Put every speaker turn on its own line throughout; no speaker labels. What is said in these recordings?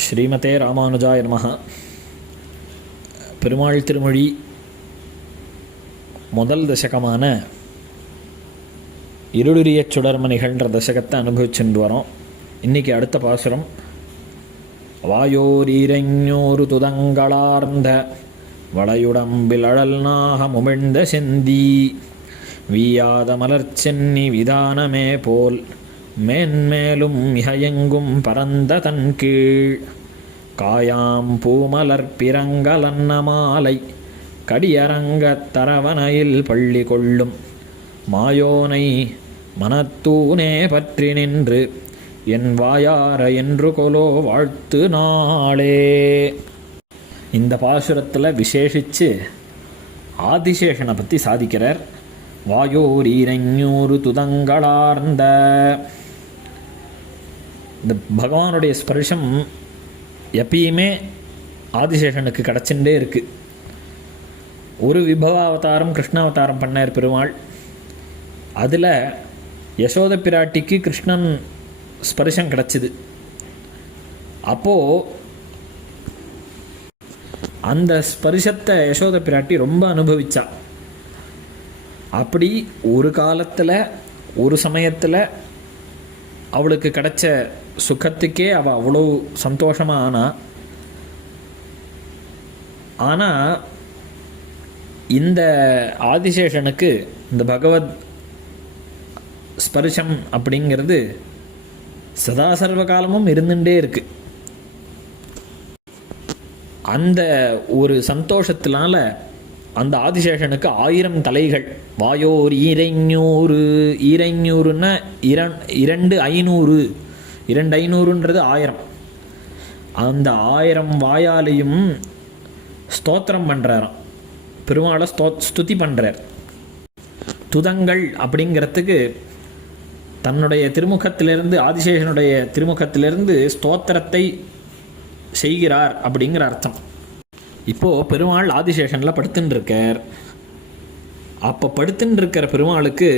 ஸ்ரீமதே ராமானுஜாய நமக பெருமாள் திருமொழி முதல் தசகமான இருளுரியச் சுடர்மணிகள்ன்ற தசகத்தை அனுபவிச்சுட்டு வரோம். இன்றைக்கி அடுத்த பாசுரம். வாயோரீரஞ்சோரு துதங்களார்ந்த வளையுடம்பில் அழல் நாகமுமிழ்ந்த செந்தி. வீயாத மலர்ச்சென்னி விதானமே போல் மேன்மேலும் இகையெங்கும் பரந்த தன் கீழ். காயாம் பூமலர் பிறங்கலன்ன மாலை கடியரங்கத் தரவனையில் பள்ளி கொள்ளும். மாயோனை மனத்தூனே பற்றி நின்று என் வாயார என்று கொலோ வாழ்த்து நாளே. இந்த பாசுரத்தில் விசேஷித்து ஆதிசேஷனை பற்றி சாதிக்கிறார். வாயோரீரஞ்சூறு துதங்களார்ந்த இந்த பகவானுடைய ஸ்பர்ஷம் எப்பயுமே ஆதிசேஷனுக்கு கிடச்சுட்டே இருக்குது ஒரு விபவாவதாரம் கிருஷ்ணாவதாரம் பண்ணார் பெருமாள். அதில் யசோத பிராட்டிக்கு கிருஷ்ணன் ஸ்பர்ஷம் கிடச்சிது. அப்போது அந்த ஸ்பர்ஷத்தை யசோத பிராட்டி ரொம்ப அனுபவித்தா அப்படி ஒரு காலத்தில் ஒரு சமயத்தில் அவளுக்கு கிடைச்ச சுகத்துக்கே அவள் அவ்வளோ சந்தோஷமாக ஆனா ஆனால் இந்த ஆதிசேஷனுக்கு இந்த பகவத் ஸ்பர்ஷம் அப்படிங்கிறது சதா சர்வ காலமும் இருந்துட்டே இருக்கு. அந்த ஒரு சந்தோஷத்தினால அந்த ஆதிசேஷனுக்கு ஆயிரம் தலைகள். வாயோர் ஈரைஞூறு ஈரைஞூறுன்னா இரண் இரண்டு ஐநூறு. இரண்டு ஐநூறுன்றது ஆயிரம். அந்த ஆயிரம் வாயாலையும் ஸ்தோத்திரம் பண்ணுறாராம் பெருமாளை ஸ்தோ ஸ்துதி பண்ணுறார் துதங்கள் அப்படிங்கிறதுக்கு தன்னுடைய திருமுகத்திலிருந்து ஆதிசேஷனுடைய திருமுகத்திலிருந்து ஸ்தோத்திரத்தை செய்கிறார் அப்படிங்கிற அர்த்தம். இப்போது பெருமாள் ஆதிசேஷனில் படுத்துன்னு இருக்கார் அப்போ படுத்துன்னு இருக்கிற பெருமாளுக்கு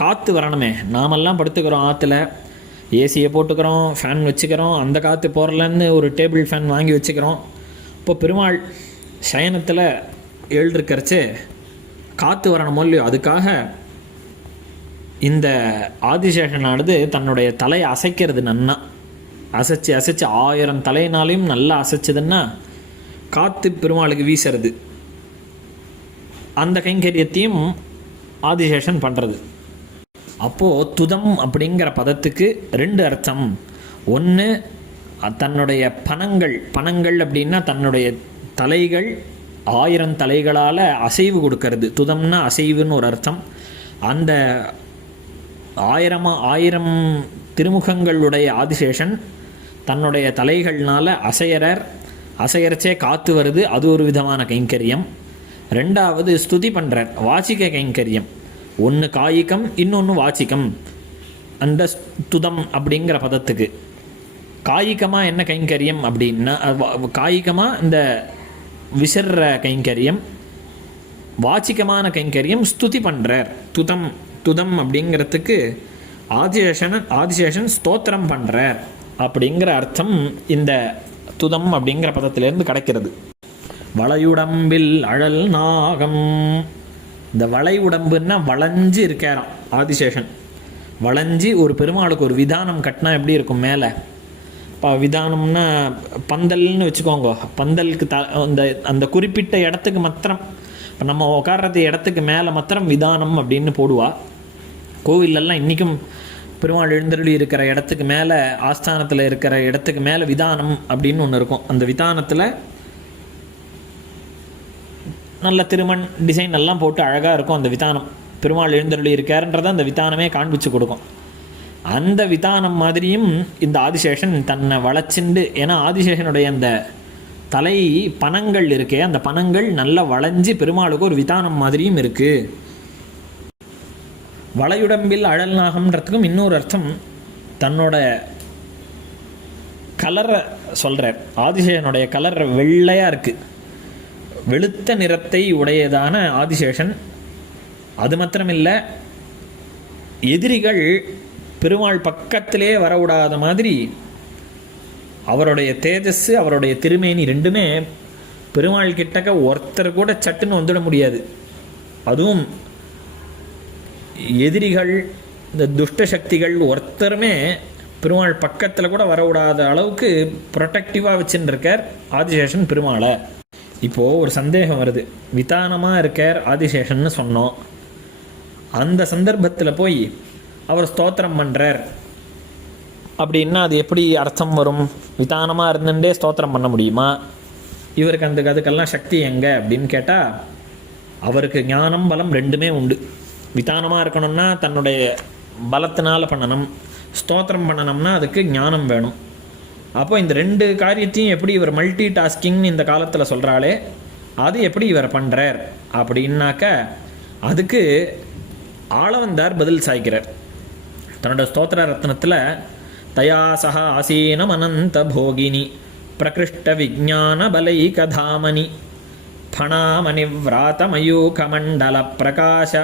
காற்று வரணுமே. நாமெல்லாம் படுத்துக்கிறோம் ஆற்றுல ஏசியை போட்டுக்கிறோம் ஃபேன் வச்சுக்கிறோம் அந்த காற்று போகிறலன்னு ஒரு டேபிள் ஃபேன் வாங்கி வச்சுக்கிறோம். இப்போ பெருமாள் சயனத்தில் எழுந்திருக்கிறச்சு காற்று வரணுமோ இல்லையோ அதுக்காக இந்த ஆதிசேஷனானது தன்னுடைய தலையை அசைக்கிறது நன்னா. அசைச்சு அசைச்சு ஆயிரம் தலையினாலையும் நல்லா அசைச்சதுன்னா காற்று பெருமாளுக்கு வீசுறது. அந்த கைங்கரியத்தையும் ஆதிசேஷன் பண்ணுறது அப்போது துதம் அப்படிங்கிற பதத்துக்கு ரெண்டு அர்த்தம். ஒன்று தன்னுடைய பணங்கள் பணங்கள் அப்படின்னா தன்னுடைய தலைகள் ஆயிரம் தலைகளால் அசைவு கொடுக்கறது. துதம்னா அசைவுன்னு ஒரு அர்த்தம். அந்த ஆயிரமா ஆயிரம் திருமுகங்களுடைய ஆதிசேஷன் தன்னுடைய தலைகள்னால் அசையரர் அசையரச்சே காத்து வருது. அது ஒரு விதமான கைங்கரியம். ரெண்டாவது ஸ்துதி பண்ணுறார் வாசிக்க கைங்கரியம். ஒன்று காயிகம் இன்னொன்று வாச்சிக்கம் அந்த துதம் அப்படிங்கிற பதத்துக்கு. காயிகமாக என்ன கைங்கரியம் அப்படின்னா காயிகமாக இந்த விசிற கைங்கரியம் வாச்சிக்கமான கைங்கரியம் ஸ்துதி பண்ணுறார் துதம் துதம் அப்படிங்கிறதுக்கு ஆதிசேஷன் ஆதிசேஷன் ஸ்தோத்திரம் பண்ணுறார் அப்படிங்கிற அர்த்தம் இந்த துதம் அப்படிங்கிற பதத்திலேருந்து கிடைக்கிறது. வளையுடம்பில் அழல் நாகம். இந்த வளை உடம்புன்னா வளைஞ்சு இருக்காராம் ஆதிசேஷன். வளைஞ்சி ஒரு பெருமாளுக்கு ஒரு விதானம் கட்டினா எப்படி இருக்கும் மேலே? இப்போ விதானம்னா பந்தல்னு வச்சுக்கோங்க. பந்தலுக்கு த அந்த அந்த குறிப்பிட்ட இடத்துக்கு மாத்திரம் இப்போ நம்ம உட்கார்றது இடத்துக்கு மேலே மாத்திரம் விதானம் அப்படின்னு போடுவா. கோவிலெல்லாம் இன்றைக்கும் பெருமாள் எழுந்தருளி இருக்கிற இடத்துக்கு மேலே ஆஸ்தானத்தில் இருக்கிற இடத்துக்கு மேலே விதானம் அப்படின்னு ஒன்று இருக்கும். அந்த விதானத்தில் நல்ல திருமண் டிசைன் எல்லாம் போட்டு அழகாக இருக்கும் அந்த விதானம். பெருமாள் எழுந்தருளி இருக்காருன்றதை அந்த விதானமே காண்பிச்சு கொடுக்கும். அந்த விதானம் மாதிரியும் இந்த ஆதிசேஷன் தன்னை வளைச்சிண்டு ஏன்னா ஆதிசேஷனுடைய அந்த தலை பணங்கள் இருக்கே அந்த பணங்கள் நல்லா வளைஞ்சு பெருமாளுக்கு ஒரு விதானம் மாதிரியும் இருக்குது வளையுடம்பில் அழல் நாகம்ன்றதுக்கும் இன்னொரு அர்த்தம் தன்னோட கலரை சொல்கிறார் ஆதிசேஷனுடைய கலர் வெள்ளையாக இருக்குது வெளுத்த நிறத்தை உடையதான ஆதிசேஷன். அது மாத்திரமில்லை எதிரிகள் பெருமாள் பக்கத்திலே வரவிடாத மாதிரி அவருடைய தேஜஸ் அவருடைய திருமேனி ரெண்டுமே பெருமாள் கிட்டக்க ஒருத்தர் கூட சட்டுன்னு வந்துட முடியாது. அதுவும் எதிரிகள் இந்த துஷ்ட சக்திகள் ஒருத்தருமே பெருமாள் பக்கத்தில் கூட வரவிடாத அளவுக்கு ப்ரொட்டக்டிவாக வச்சுன்னு இருக்கார் ஆதிசேஷன் பெருமாளை. இப்போது ஒரு சந்தேகம் வருது. விதானமாக இருக்கார் ஆதிசேஷன்னு சொன்னோம். அந்த சந்தர்ப்பத்தில் போய் அவர் ஸ்தோத்திரம் பண்ணுறார் அப்படின்னா அது எப்படி அர்த்தம் வரும்? விதானமாக இருந்துட்டே ஸ்தோத்திரம் பண்ண முடியுமா? இவருக்கு அந்த அதுக்கெல்லாம் சக்தி எங்கே அப்படின்னு கேட்டால் அவருக்கு ஞானம் பலம் ரெண்டுமே உண்டு. விதானமாக இருக்கணும்னா தன்னுடைய பலத்தினால் பண்ணணும். ஸ்தோத்திரம் பண்ணணும்னா அதுக்கு ஞானம் வேணும். அப்போ இந்த ரெண்டு காரியத்தையும் எப்படி இவர் மல்டி டாஸ்கிங்னு இந்த காலத்தில் சொல்கிறாளே அது எப்படி இவர் பண்ணுறார் அப்படின்னாக்க அதுக்கு ஆளவந்தார் பதில் சாய்க்கிறார். தன்னோட ஸ்தோத்திர ரத்னத்தில் தயா சக ஆசீனம் அனந்த போகினி பிரகிருஷ்ட விஜான பலைகதாமணி ஃபணாமணிவிராத மயூகமண்டல பிரகாச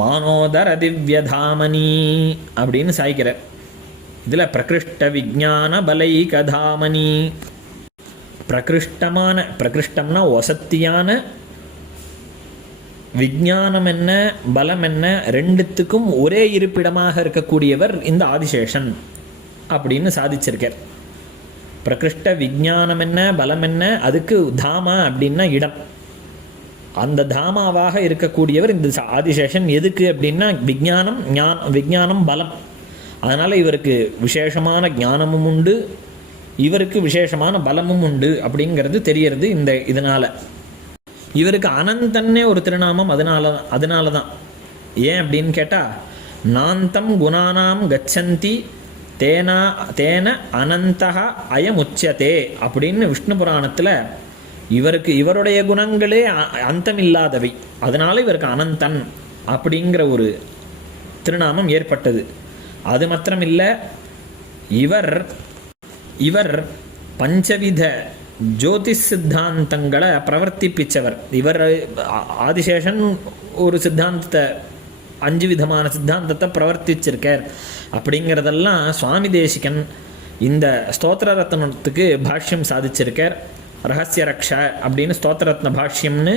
மானோதர திவ்யதாமணி அப்படின்னு சாய்க்கிறார். இதில் பிரகிருஷ்ட விஜான பலைகதாமணி. பிரகிருஷ்டமான பிரகிருஷ்டம்னா வசத்தியான. விஞ்ஞானம் என்ன பலம் என்ன ரெண்டுத்துக்கும் ஒரே இருப்பிடமாக இருக்கக்கூடியவர் இந்த ஆதிசேஷன் அப்படின்னு சாதிச்சிருக்கார். பிரகிருஷ்ட விஞ்ஞானம் என்ன பலம் என்ன அதுக்கு தாமா அப்படின்னா இடம். அந்த தாமாவாக இருக்கக்கூடியவர் இந்த ஆதிசேஷன் எதுக்கு அப்படின்னா விஞ்ஞானம் ஞான விஞ்ஞானம் பலம். அதனால் இவருக்கு விசேஷமான ஞானமும் உண்டு இவருக்கு விசேஷமான பலமும் உண்டு அப்படிங்கிறது தெரியறது இந்த இதனால். இவருக்கு அனந்தன்னே ஒரு திருநாமம் அதனால அதனால தான் ஏன் அப்படின்னு கேட்டால் நாந்தம் குணானாம் கச்சந்தி தேனா தேன அனந்தகா அயமுச்சதே அப்படின்னு விஷ்ணு புராணத்தில் இவருக்கு இவருடைய குணங்களே அ- அந்தமில்லாதவை. அதனால் இவருக்கு அனந்தன் அப்படிங்கிற ஒரு திருநாமம் ஏற்பட்டது. அது மாத்திரமில்லை. இவர் இவர் பஞ்சவித ஜோதிஷ் சித்தாந்தங்களை பிரவர்த்திப்பிச்சவர். இவர் ஆதிசேஷன் ஒரு சித்தாந்தத்தை அஞ்சு விதமான சித்தாந்தத்தை பிரவர்த்திச்சிருக்கார். அப்படிங்கிறதெல்லாம் சுவாமி தேசிகன் இந்த ஸ்தோத்திர ரத்னத்துக்கு பாஷ்யம் சாதிச்சிருக்கார். ரகசிய ரக்ஷ அப்படின்னு ஸ்தோத்திரத்ன பாஷ்யம்னு.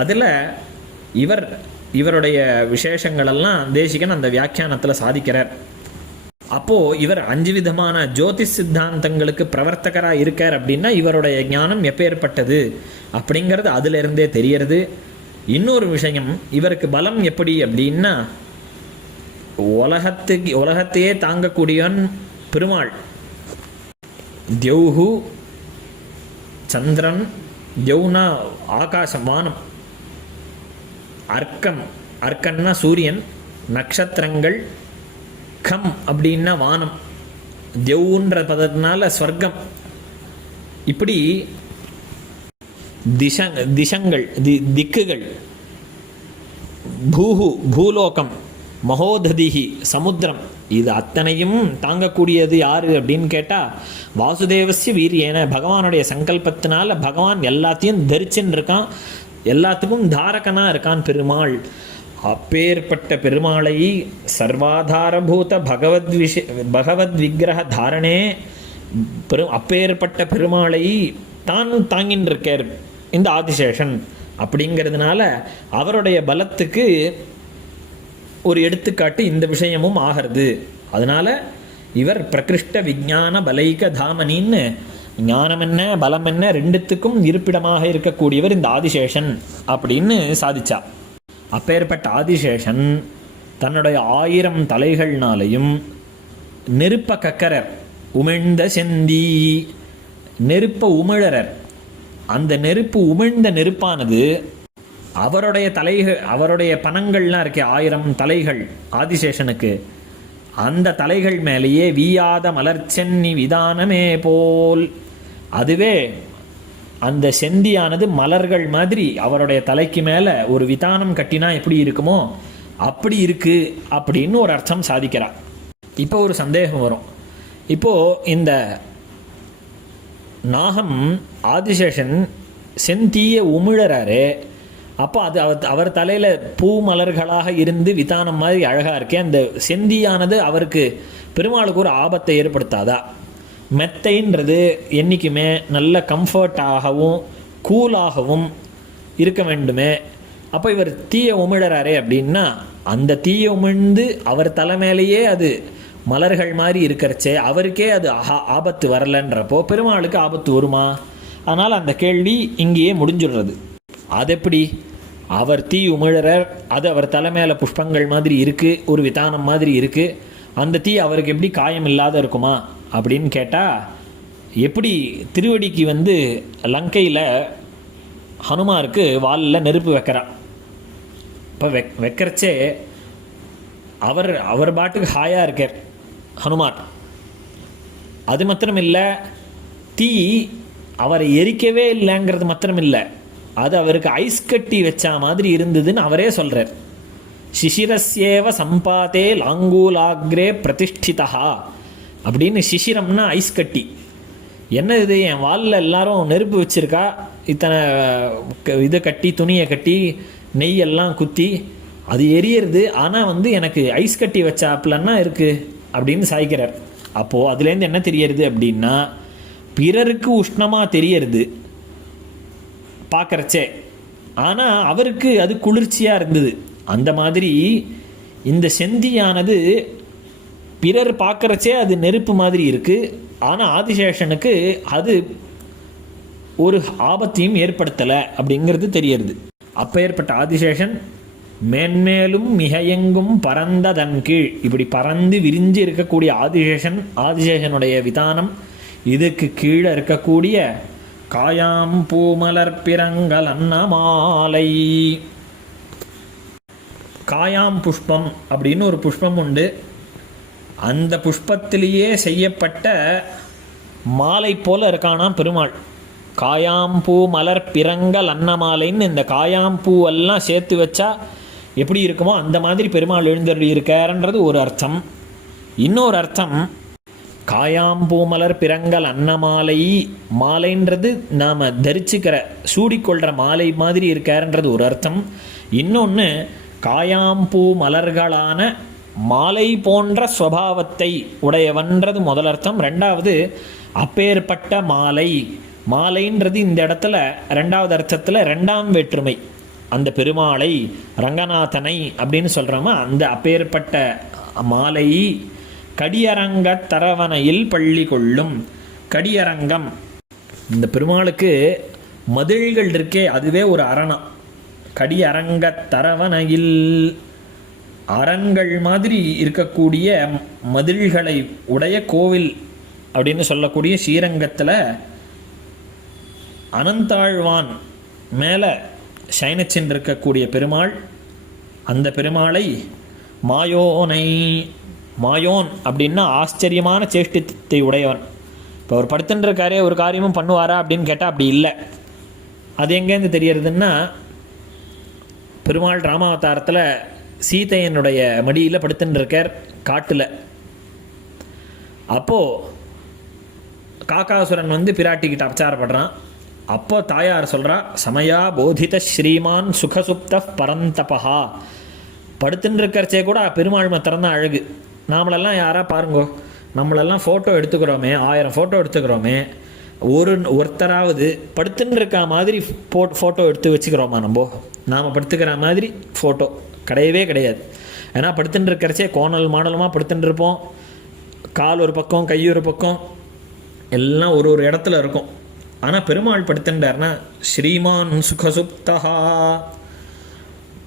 அதில் இவர் இவருடைய விசேஷங்களெல்லாம் தேசிகன் அந்த வியாக்கியானத்தில் சாதிக்கிறார். அப்போது இவர் அஞ்சு விதமான ஜோதிஷ் சித்தாந்தங்களுக்கு பிரவர்த்தகராக இருக்கார் அப்படின்னா இவருடைய ஞானம் எப்பேற்பட்டது அப்படிங்கிறது அதிலிருந்தே தெரியறது இன்னொரு விஷயம் இவருக்கு பலம் எப்படி அப்படின்னா உலகத்துக்கு உலகத்தையே தாங்கக்கூடியவன் பெருமாள். தியௌஹு சந்திரன் தியௌனா ஆகாசம் வானம். அர்க்கம். அர்க்கன்னா சூரியன் நட்சத்திரங்கள் கம் அப்படின்னா வானம். தெவுன்ற பதத்தினால ஸ்வர்க்கம். இப்படி திச திசங்கள் தி திக்குகள். பூஹு பூலோகம் மகோததிகி சமுத்திரம். இது அத்தனையும் தாங்கக்கூடியது யார் அப்படின்னு கேட்டால் வாசுதேவஸ்ய வீரியேன. பகவானுடைய சங்கல்பத்தினால பகவான் எல்லாத்தையும் தரிச்சுன்னு இருக்கான் எல்லாத்துக்கும் தாரகனாக இருக்கான் பெருமாள். அப்பேற்பட்ட பெருமாளை சர்வாதாரபூத பகவத் விஷ பகவத் விக்கிரக தாரணே பெரு அப்பேற்பட்ட பெருமாளை தான் தாங்கின்னு இருக்கார் இந்த ஆதிசேஷன். அப்படிங்கிறதுனால அவருடைய பலத்துக்கு ஒரு எடுத்துக்காட்டு இந்த விஷயமும் ஆகிறது. அதனால இவர் பிரகிருஷ்ட விஞ்ஞான பலைக தாமனின்னு ஞானம் என்ன பலம் என்ன ரெண்டுத்துக்கும் இருப்பிடமாக இருக்கக்கூடியவர் இந்த ஆதிசேஷன் அப்படின்னு சாதிச்சா. அப்பேற்பட்ட ஆதிசேஷன் தன்னுடைய ஆயிரம் தலைகள்னாலையும் நெருப்ப கக்கரர் உமிழ்ந்த செந்தி நெருப்ப உமிழரர். அந்த நெருப்பு உமிழ்ந்த நெருப்பானது அவருடைய தலைகள் அவருடைய பணங்கள்லாம் இருக்கே ஆயிரம் தலைகள் ஆதிசேஷனுக்கு. அந்த தலைகள் மேலேயே வீயாத மலர்ச்சென்னி விதானமே போல் அதுவே அந்த செந்தியானது மலர்கள் மாதிரி அவருடைய தலைக்கு மேலே ஒரு விதானம் கட்டினா எப்படி இருக்குமோ அப்படி இருக்கு அப்படின்னு ஒரு அர்த்தம் சாதிக்கிறார். இப்போ ஒரு சந்தேகம் வரும். இப்போது இந்த நாகம் ஆதிசேஷன் செந்தீய உமிழறாரு அப்போ அது அவர் அவர் தலையில் பூ மலர்களாக இருந்து விதானம் மாதிரி அழகாக இருக்கே அந்த செந்தியானது அவருக்கு பெருமாளுக்கு ஒரு ஆபத்தை ஏற்படுத்தாதா? மெத்தைன்றது என்றைக்குமே நல்ல கம்ஃபர்ட்டாகவும் கூலாகவும் இருக்க வேண்டுமே. அப்போ இவர் தீய உமிழறாரே அப்படின்னா அந்த தீய உமிழ்ந்து அவர் தலைமையிலேயே அது மலர்கள் மாதிரி இருக்கிறச்சே அவருக்கே அது ஆ- ஆபத்து வரலன்றப்போ பெருமாளுக்கு ஆபத்து வருமா? அதனால் அந்த கேள்வி இங்கேயே முடிஞ்சிடுறது. அது எப்படி அவர் தீ உமிழறர் அது அவர் தலைமையில புஷ்பங்கள் மாதிரி இருக்குது ஒரு விதானம் மாதிரி இருக்குது அந்த தீ அவருக்கு எப்படி காயம் இல்லாத இருக்குமா? அப்படின்னு கேட்டால் எப்படி திருவடிக்கு வந்து லங்கையில் ஹனுமாருக்கு வாலில் நெருப்பு வைக்கிறான்? இப்போ வெக் வைக்கிறச்சே அவர் அவர் பாட்டுக்கு ஹாயாக இருக்கார் ஹனுமார் அது மாத்திரம் இல்லை தீ அவரை எரிக்கவே இல்லைங்கிறது மாத்திரம் இல்லை அது அவருக்கு ஐஸ் கட்டி வச்ச மாதிரி இருந்ததுன்னு அவரே சொல்கிறார் சிசிரஸ்யேவ சம்பாதே லாங்கூலாக்ரே பிரதிஷ்டிதா அப்படின்னு சிசிரம்னா ஐஸ் கட்டி. என்ன இது? என் வாலில் எல்லாரும் நெருப்பு வச்சுருக்கா? இத்தனை க- இதை கட்டி துணியை கட்டி நெய் எல்லாம் குத்தி அது எரியறது. ஆனால் வந்து எனக்கு ஐஸ் கட்டி வச்சாப்புலன்னா இருக்குது அப்படின்னு சாய்க்கிறார். அப்போது அதுலேருந்து என்ன தெரியறது அப்படின்னா பிறருக்கு உஷ்ணமாக தெரியறது. பார்க்குறச்சே. ஆனால் அவருக்கு அது குளிர்ச்சியாக இருந்தது. அந்த மாதிரி இந்த செந்தியானது பிறர் பார்க்குறச்சே அது நெருப்பு மாதிரி இருக்குது ஆனால் ஆதிசேஷனுக்கு அது ஒரு ஆபத்தையும் ஏற்படுத்தலை அப்படிங்கிறது தெரியறது. அப்பேற்பட்ட ஆதிசேஷன் மேன்மேலும் மிகையெங்கும் பறந்ததன் கீழ். இப்படி பறந்து விரிஞ்சு இருக்கக்கூடிய ஆதிசேஷன் ஆதிசேஷனுடைய விதானம் இதுக்கு கீழே இருக்கக்கூடிய காயாம் பூமலர் பிறங்கள் அன்னமாலை. காயாம் புஷ்பம் அப்படின்னு ஒரு புஷ்பம் உண்டு. அந்த புஷ்பத்திலேயே செய்யப்பட்ட மாலை போல இருக்கானாம் பெருமாள். காயாம்பூ மலர் பிறங்கல் அன்னமாலைன்னு இந்த காயாம்பூ எல்லாம் சேர்த்து வச்சா எப்படி இருக்குமோ அந்த மாதிரி பெருமாள் எழுந்தருளி இருக்காருன்றது ஒரு அர்த்தம். இன்னொரு அர்த்தம் காயாம்பூ மலர் பிறங்கல் அன்னமாலை மாலைன்றது நாம் தரிச்சுக்கிற சூடிக்கொள்கிற மாலை மாதிரி இருக்காருன்றது ஒரு அர்த்தம். இன்னொன்று காயாம்பூ மலர்களான மாலை போன்ற ஸ்வபாவத்தை உடையவன்றது முதல் அர்த்தம் ரெண்டாவது அப்பேற்பட்ட மாலை. மாலைன்றது இந்த இடத்துல ரெண்டாவது அர்த்தத்தில் ரெண்டாம் வேற்றுமை. அந்த பெருமாளை ரங்கநாதனை அப்படின்னு சொல்கிறோமா அந்த அப்பேற்பட்ட மாலை கடியரங்க தரவணையில் பள்ளி கொள்ளும். கடியரங்கம். இந்த பெருமாளுக்கு மதில்கள் இருக்கே அதுவே ஒரு அரணம். கடியரங்க தரவணையில் அரண்கள் மாதிரி இருக்கக்கூடிய மதில்களை உடைய கோவில் அப்படின்னு சொல்லக்கூடிய ஸ்ரீரங்கத்தில் அனந்தாழ்வான் மேலே சயனிச்சின் இருக்கக்கூடிய பெருமாள் அந்த பெருமாளை மாயோனை மாயோன் அப்படின்னா ஆச்சரியமான சேஷ்டித்தை உடையவன். இப்போ அவர் படுத்துட்டுருக்காரே ஒரு காரியமும் பண்ணுவாரா அப்படின்னு கேட்டால் அப்படி இல்லை. அது எங்கேருந்து தெரியறதுன்னா பெருமாள் ராமாவதாரத்தில் சீதையனுடைய மடியில் படுத்துன்னு இருக்கார் காட்டில். அப்போது காக்காசுரன் வந்து பிராட்டிக்கிட்ட அபச்சாரப்படுறான். அப்போ தாயார் சொல்கிறா சமயா போதித ஸ்ரீமான் சுகசுப்த பரந்தபஹா. படுத்துன்னு இருக்கிறச்சே கூட பெருமாள்மை திறந்தான் அழகு. நாமளெல்லாம் யாராக பாருங்கோ நம்மளெல்லாம் ஃபோட்டோ எடுத்துக்கிறோமே ஆயிரம் ஃபோட்டோ எடுத்துக்கிறோமே ஒரு ஒருத்தராவது படுத்துன்னு இருக்க மாதிரி போ ஃபோட்டோ எடுத்து வச்சுக்கிறோமா நம்ம? நாம் படுத்துக்கிற மாதிரி ஃபோட்டோ கிடையவே கிடையாது. ஏன்னா படுத்துன்னு இருக்கிறச்சே கோணல் மாடலமாக படுத்துன்னு இருப்போம் கால் ஒரு பக்கம் கை ஒரு பக்கம் எல்லாம் ஒரு ஒரு இடத்துல இருக்கும். ஆனால் பெருமாள் படுத்துட்டார்னா ஸ்ரீமான் சுகசுப்தஹா.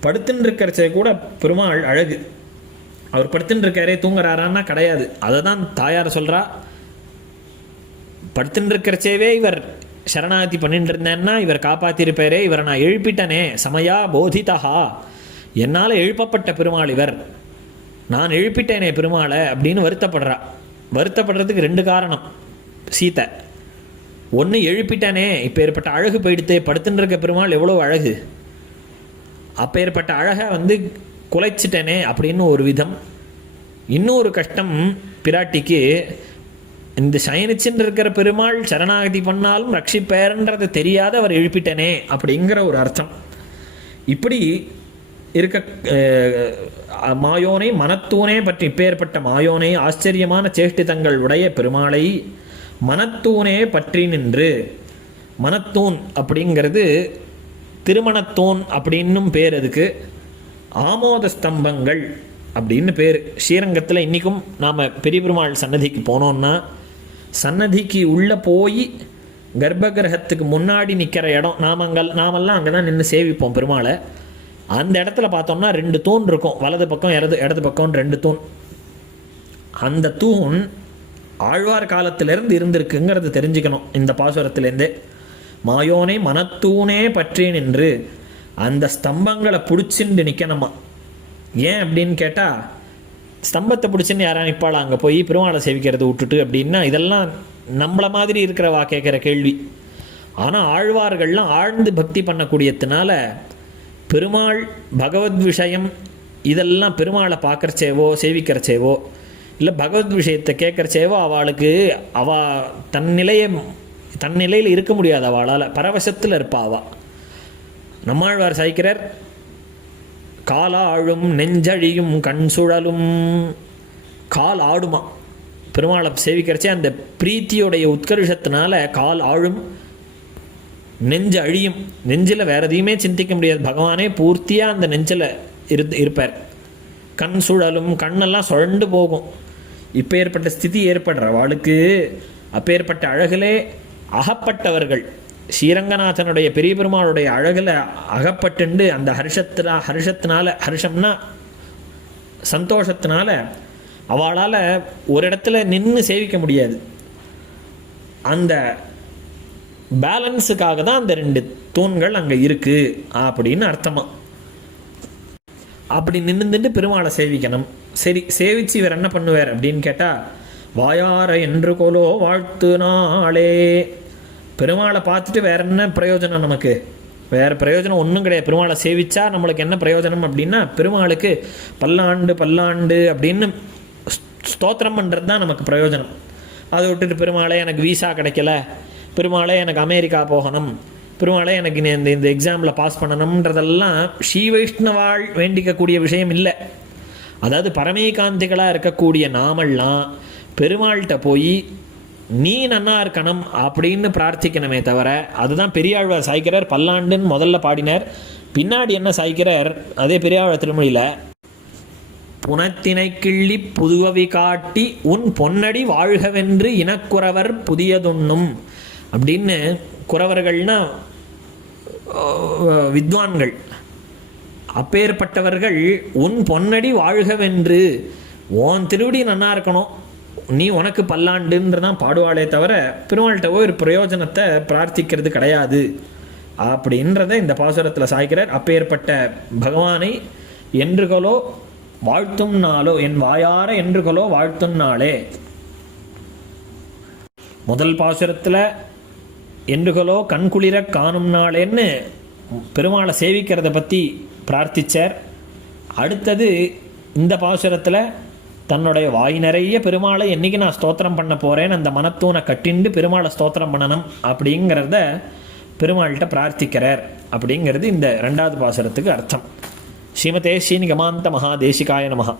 படுத்துன்னு இருக்கிறச்சே கூட பெருமாள் அழகு. அவர் படுத்துன்னு இருக்காரே தூங்குறாரான்னா கிடையாது. அதை தான் தாயார் சொல்கிறா படுத்துன்னு இருக்கிறச்சேவே இவர் சரணாகதி பண்ணிட்டு இருந்தேன்னா இவர் காப்பாற்றிருப்பாரே இவரை நான் எழுப்பிட்டனே சமயா போதிதஹா. என்னால் எழுப்பப்பட்ட பெருமாள் இவர். நான் எழுப்பிட்டேனே பெருமாளை அப்படின்னு வருத்தப்படுறா. வருத்தப்படுறதுக்கு ரெண்டு காரணம். சீதை ஒன்று எழுப்பிட்டேனே இப்போ ஏற்பட்ட அழகு போயிடுத்து படுத்துன்னு இருக்க பெருமாள் எவ்வளோ அழகு. அப்பேற்பட்ட அழகை வந்து குலைச்சிட்டேனே அப்படின்னு ஒரு விதம். இன்னொரு கஷ்டம் பிராட்டிக்கு இந்த சயனிச்சுன்னு இருக்கிற பெருமாள் சரணாகதி பண்ணாலும் ரட்சிப்பேர்ன்றது தெரியாத அவர் எழுப்பிட்டனே அப்படிங்கிற ஒரு அர்த்தம். இப்படி இருக்க மாயோனை மனத்தூனே பற்றி இப்பேற்பட்ட மாயோனை ஆச்சரியமான சேஷ்டிதங்கள் உடைய பெருமாளை மனத்தூனே பற்றி நின்று மனத்தூன் அப்படிங்கிறது திருமணத்தூன் அப்படின்னும் பேர் அதுக்கு ஆமோத ஸ்தம்பங்கள் அப்படின்னு பேர். ஸ்ரீரங்கத்தில் இன்றைக்கும் நாம் பெரிய பெருமாள் சன்னதிக்கு போனோம்னா சன்னதிக்கு உள்ளே போய் கர்ப்பகிரகத்துக்கு முன்னாடி நிற்கிற இடம் நாமங்கள் நாமெல்லாம் அங்கே தான் நின்று சேவிப்போம் பெருமாளை. அந்த இடத்துல பார்த்தோம்னா ரெண்டு தூண் இருக்கும். வலது பக்கம் இடது இடது பக்கம் ரெண்டு தூண். அந்த தூண் ஆழ்வார் காலத்திலிருந்து இருந்திருக்குங்கிறது தெரிஞ்சுக்கணும். இந்த பாசுரத்திலேருந்தே. மாயோனை மனத்தூணே பற்றி நின்று அந்த ஸ்தம்பங்களை பிடிச்சிண்டு நிற்கணுமா ஏன் அப்படின்னு கேட்டால் ஸ்தம்பத்தை பிடிச்சின்னு யாரா நிற்பாளா அங்கே போய் பெருமாளை சேவிக்கிறது விட்டுட்டு அப்படின்னா இதெல்லாம் நம்மளை மாதிரி இருக்கிறவா கேட்குற கேள்வி. ஆனால் ஆழ்வார்கள்லாம் ஆழ்ந்து பக்தி பண்ணக்கூடியதுனால பெருமாள் பகவத் விஷயம் இதெல்லாம் பெருமாளை பார்க்குறச்சேவோ சேவிக்கிறச்சேவோ இல்லை பகவத் விஷயத்தை கேட்குறச்சேவோ அவளுக்கு அவ தன் நிலையை தன் நிலையில் இருக்க முடியாது அவளால். பரவசத்தில் இருப்பா அவள் நம்மாழ்வார் சாய்க்கிறார் காலாழும் நெஞ்சழியும் கண் சுழலும். கால் ஆடுமா. பெருமாளை சேவிக்கிறச்சே அந்த பிரீத்தியோடைய உத்கர்ஷத்தினால கால் ஆழும் நெஞ்சு அழியும். நெஞ்சில் வேற எதையுமே சிந்திக்க முடியாது. பகவானே பூர்த்தியாக அந்த நெஞ்சில் இரு இருப்பார். கண் சுழலும் கண்ணெல்லாம் சுழண்டு போகும். இப்போ ஏற்பட்ட ஸ்திதி ஏற்படுற அவளுக்கு அப்பேற்பட்ட அழகிலே அகப்பட்டவர்கள் ஸ்ரீரங்கநாதனுடைய பெரிய பெருமாளுடைய அழகில் அகப்பட்டுண்டு அந்த ஹர்ஷத்தினா ஹர்ஷத்தினால ஹர்ஷம்னா சந்தோஷத்தினால அவளால் ஒரு இடத்துல நின்று சேவிக்க முடியாது. அந்த பேலன்ஸுக்காக தான் அந்த ரெண்டு தூண்கள் அங்கே இருக்குது அப்படின்னு அர்த்தமாக அப்படி நின்றுட்டு பெருமாளை சேவிக்கணும். சரி சேவிச்சு இவர் என்ன பண்ணுவார் அப்படின்னு கேட்டால் வாயார என்று கோலோ வாழ்த்து நாளே. பெருமாளை பார்த்துட்டு வேற என்ன பிரயோஜனம் நமக்கு? வேறு பிரயோஜனம் ஒன்றும் கிடையாது. பெருமாளை சேவிச்சா நம்மளுக்கு என்ன பிரயோஜனம் அப்படின்னா பெருமாளுக்கு பல்லாண்டு பல்லாண்டு அப்படின்னு ஸ்தோத்திரம் பண்ணுறது தான் நமக்கு பிரயோஜனம். அதை விட்டுட்டு பெருமாளை எனக்கு வீசா கிடைக்கல. பெருமாளை எனக்கு அமெரிக்கா போகணும். பெருமாளை எனக்கு இந்த- இந்த எக்ஸாமில் பாஸ் பண்ணணுன்றதெல்லாம் ஸ்ரீ வைஷ்ணவாள் வேண்டிக்கக்கூடிய விஷயம் இல்லை. அதாவது பரமேகாந்திகளாக இருக்கக்கூடிய நாமெல்லாம் பெருமாள்கிட்ட போய் நீ நன்னா இருக்கணும் அப்படின்னு பிரார்த்திக்கணுமே தவிர அதுதான் பெரியாழ்வார் சாய்க்கிறார். பல்லாண்டுன்னு முதல்ல பாடினார். பின்னாடி என்ன சாய்க்கிறார்? அதே பெரியாழ்வார் திருமொழியில் புனத்தினை கிள்ளி புதுவவி காட்டி உன் பொன்னடி வாழ்கவென்று இனக்குறவர் புதியதுண்ணும் அப்படின்னு குறவர்கள்னா வித்வான்கள். அப்பேற்பட்டவர்கள் உன் பொன்னடி வாழ்கவென்று உன் திருவடி நன்னா இருக்கணும். நீ உனக்கு பல்லாண்டுன்றதான் பாடுவாளே தவிர பெருமாள்கிட்ட ஒரு பிரயோஜனத்தை பிரார்த்திக்கிறது கிடையாது. அப்படின்றத இந்த பாசுரத்தில் சாய்க்கிறார். அப்பேற்பட்ட பகவானை என்றுகளோ வாழ்த்தும் நாளோ என் வாயார என்றுகளோ வாழ்த்தும் நாளே. முதல் பாசுரத்தில் என்றுகளோ கண்குளிர காணும் நாளேன்னு பெருமாளை சேவிக்கிறத பற்றி பிரார்த்திச்சார். அடுத்தது இந்த பாசுரத்தில் தன்னுடைய வாய் நிறைய பெருமாளை என்னைக்கு நான் ஸ்தோத்திரம் பண்ண போகிறேன்னு அந்த மனத்தூனை கட்டிண்டு பெருமாளை ஸ்தோத்திரம் பண்ணணும் அப்படிங்கிறத பெருமாள்கிட்ட பிரார்த்திக்கிறார் அப்படிங்கிறது இந்த ரெண்டாவது பாசுரத்துக்கு அர்த்தம். ஸ்ரீமதே ஸ்ரீனிகமாந்த மகாதேசிகாய நமகா